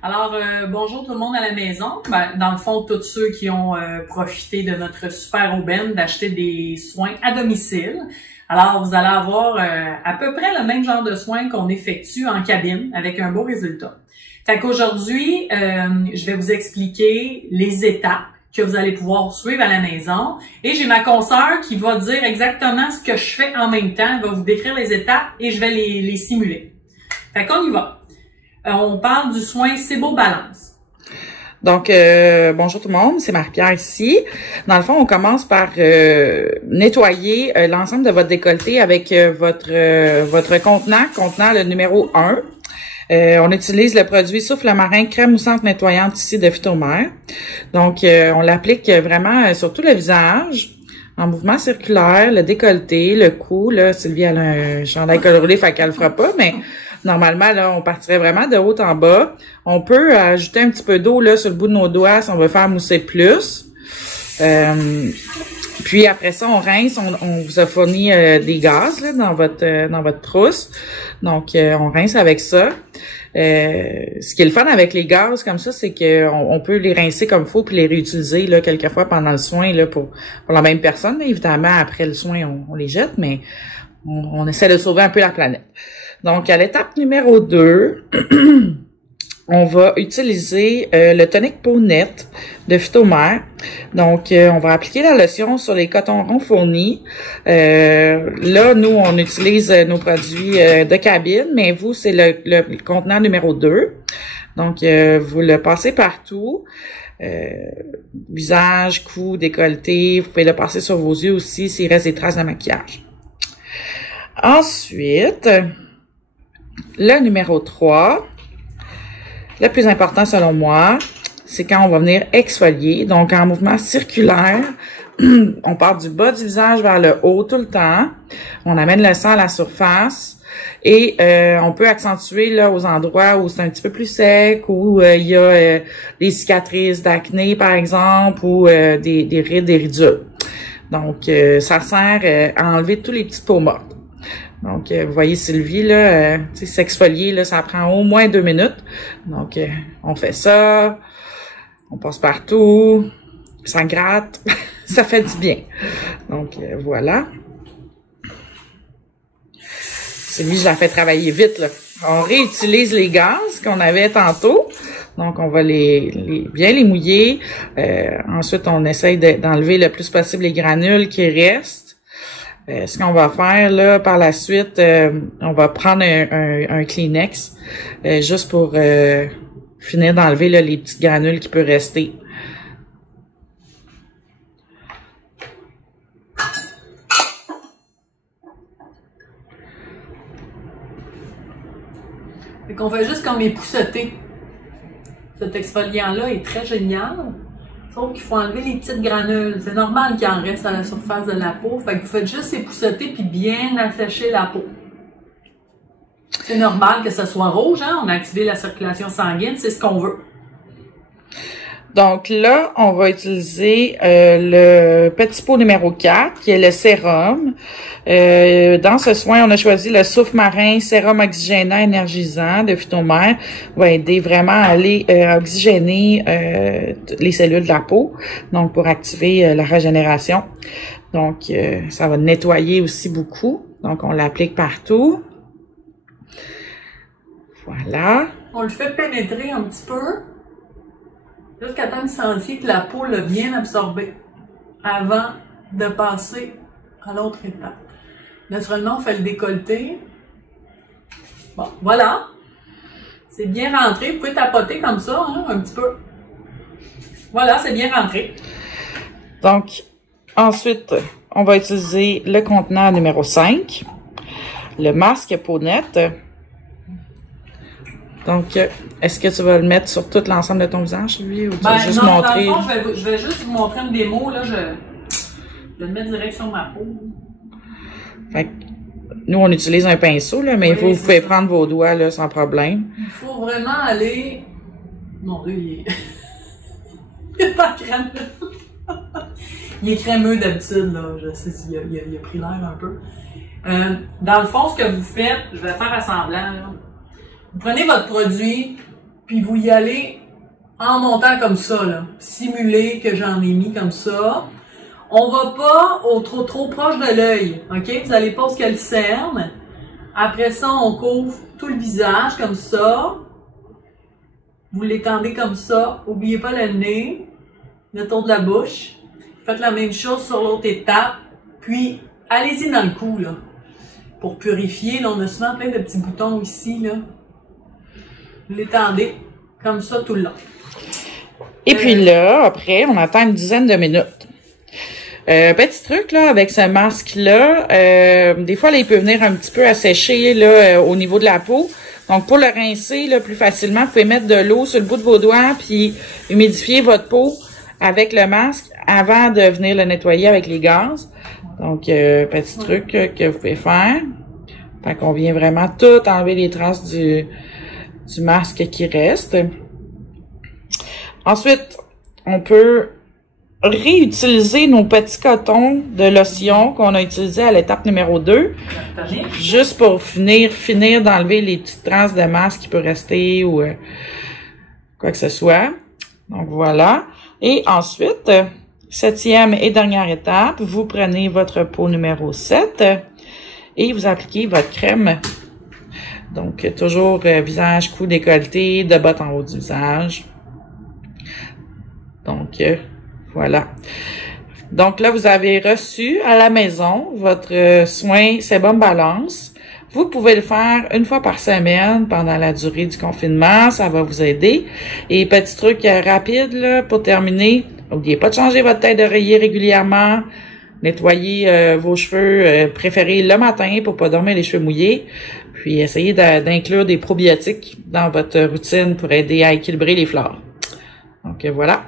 Alors, bonjour tout le monde à la maison. Ben, dans le fond, tous ceux qui ont profité de notre super aubaine d'acheter des soins à domicile. Alors, vous allez avoir à peu près le même genre de soins qu'on effectue en cabine avec un beau résultat. Fait qu'aujourd'hui, je vais vous expliquer les étapes que vous allez pouvoir suivre à la maison. Et j'ai ma consoeur qui va dire exactement ce que je fais en même temps. Elle va vous décrire les étapes et je vais les simuler. Fait qu'on y va. On parle du soin Sebo Balance. Donc, bonjour tout le monde, c'est Marie-Pierre ici. Dans le fond, on commence par nettoyer l'ensemble de votre décolleté avec votre contenant le numéro 1. On utilise le produit Souffle Marin crème moussante nettoyante ici de Phytomère. Donc, on l'applique vraiment sur tout le visage, en mouvement circulaire, le décolleté, le cou. Là, Sylvie, elle a un chandail col roulé, fait qu'elle le fera pas, mais normalement, là, on partirait vraiment de haut en bas. On peut ajouter un petit peu d'eau là sur le bout de nos doigts si on veut faire mousser plus. Puis après ça, on rince. On vous a fourni des gaz là, dans votre trousse. Donc, on rince avec ça. Ce qui est le fun avec les gaz comme ça, c'est qu'on peut les rincer comme il faut puis les réutiliser là quelquefois pendant le soin là pour la même personne. Évidemment, après le soin, on les jette, mais on essaie de sauver un peu la planète. Donc, à l'étape numéro 2, on va utiliser le tonique peau nette de Phytomère. Donc, on va appliquer la lotion sur les cotons ronds fournis. Là, nous, on utilise nos produits de cabine, mais vous, c'est le contenant numéro 2. Donc, vous le passez partout. Visage, cou, décolleté. Vous pouvez le passer sur vos yeux aussi s'il reste des traces de maquillage. Ensuite, le numéro 3, le plus important selon moi, c'est quand on va venir exfolier. Donc, en mouvement circulaire, on part du bas du visage vers le haut tout le temps. On amène le sang à la surface et on peut accentuer là aux endroits où c'est un petit peu plus sec, où il y a des cicatrices d'acné par exemple, ou des rides, des ridules. Donc, ça sert à enlever tous les petites peaux mortes. Donc, vous voyez Sylvie, là, s'exfolier, là, ça prend au moins 2 minutes. Donc, on fait ça, on passe partout, ça gratte, ça fait du bien. Donc, voilà. Sylvie, je la fais travailler vite, là. On réutilise les gaz qu'on avait tantôt. Donc, on va bien les mouiller. Ensuite, on essaye d'enlever le plus possible les granules qui restent. Ce qu'on va faire là par la suite, on va prendre un Kleenex juste pour finir d'enlever les petites granules qui peuvent rester. Fait qu'on fait juste comme épousseter. Cet exfoliant-là est très génial. Sauf qu'il faut enlever les petites granules. C'est normal qu'il en reste à la surface de la peau. Fait que vous faites juste épousseter puis bien assécher la peau. C'est normal que ça soit rouge, hein? On a activé la circulation sanguine, c'est ce qu'on veut. Donc là, on va utiliser le petit pot numéro 4, qui est le sérum. Dans ce soin, on a choisi le Souffle Marin sérum oxygénant énergisant de Phytomère. Va aider vraiment à aller oxygéner les cellules de la peau, donc pour activer la régénération. Donc, ça va nettoyer aussi beaucoup. Donc, on l'applique partout. Voilà. On le fait pénétrer un petit peu. Jusqu'à temps que vous sentiez que la peau l'a bien absorbé avant de passer à l'autre étape. Naturellement, on fait le décolleté. Bon, voilà. C'est bien rentré. Vous pouvez tapoter comme ça, hein, un petit peu. Voilà, c'est bien rentré. Donc, ensuite, on va utiliser le contenant numéro 5, le masque peau nette. Donc, est-ce que tu vas le mettre sur tout l'ensemble de ton visage, lui, ou tu vas juste montrer? Dans le fond, je vais juste vous montrer une démo, là, je vais le mettre direct sur ma peau. Fait que, nous, on utilise un pinceau, là, mais oui, vous pouvez prendre vos doigts, là, sans problème. Il faut vraiment aller... Mon Dieu, il est pas crémeux. Il est crémeux d'habitude, là, je sais, il a pris l'air un peu. Dans le fond, ce que vous faites, je vais faire à semblant, là. Vous prenez votre produit Puis vous y allez en montant comme ça, là. Simuler que j'en ai mis comme ça. On va pas trop proche de l'œil, ok? Vous allez pas où qu'elle cerne. Après ça, on couvre tout le visage comme ça. Vous l'étendez comme ça. Oubliez pas le nez, le tour de la bouche. Faites la même chose sur l'autre étape. Puis, allez-y dans le cou, là. Pour purifier, là, on a souvent plein de petits boutons ici, là. Vous l'étendez comme ça tout le long. Et puis là, après, on attend une dizaine de minutes. Petit truc, là, avec ce masque-là, des fois, là, il peut venir un petit peu assécher, là, au niveau de la peau. Donc, pour le rincer, là, plus facilement, vous pouvez mettre de l'eau sur le bout de vos doigts, puis humidifier votre peau avec le masque avant de venir le nettoyer avec les gaz. Donc, petit truc que vous pouvez faire. Fait qu'on vient vraiment tout enlever les traces du masque qui reste. Ensuite, on peut réutiliser nos petits cotons de lotion qu'on a utilisé à l'étape numéro 2. Juste pour finir d'enlever les petites traces de masque qui peut rester ou quoi que ce soit. Donc, voilà. Et ensuite, 7e et dernière étape, vous prenez votre pot numéro 7 et vous appliquez votre crème. Donc, toujours visage, cou décolleté, de botte en haut du visage. Donc, voilà. Donc là, vous avez reçu à la maison votre soin Sebum Balance. Vous pouvez le faire une fois par semaine pendant la durée du confinement. Ça va vous aider. Et petit truc rapide là, pour terminer, n'oubliez pas de changer votre tête d'oreiller régulièrement. Nettoyez vos cheveux préférés le matin pour pas dormir les cheveux mouillés. Puis essayez d'inclure des probiotiques dans votre routine pour aider à équilibrer les flores. Donc voilà.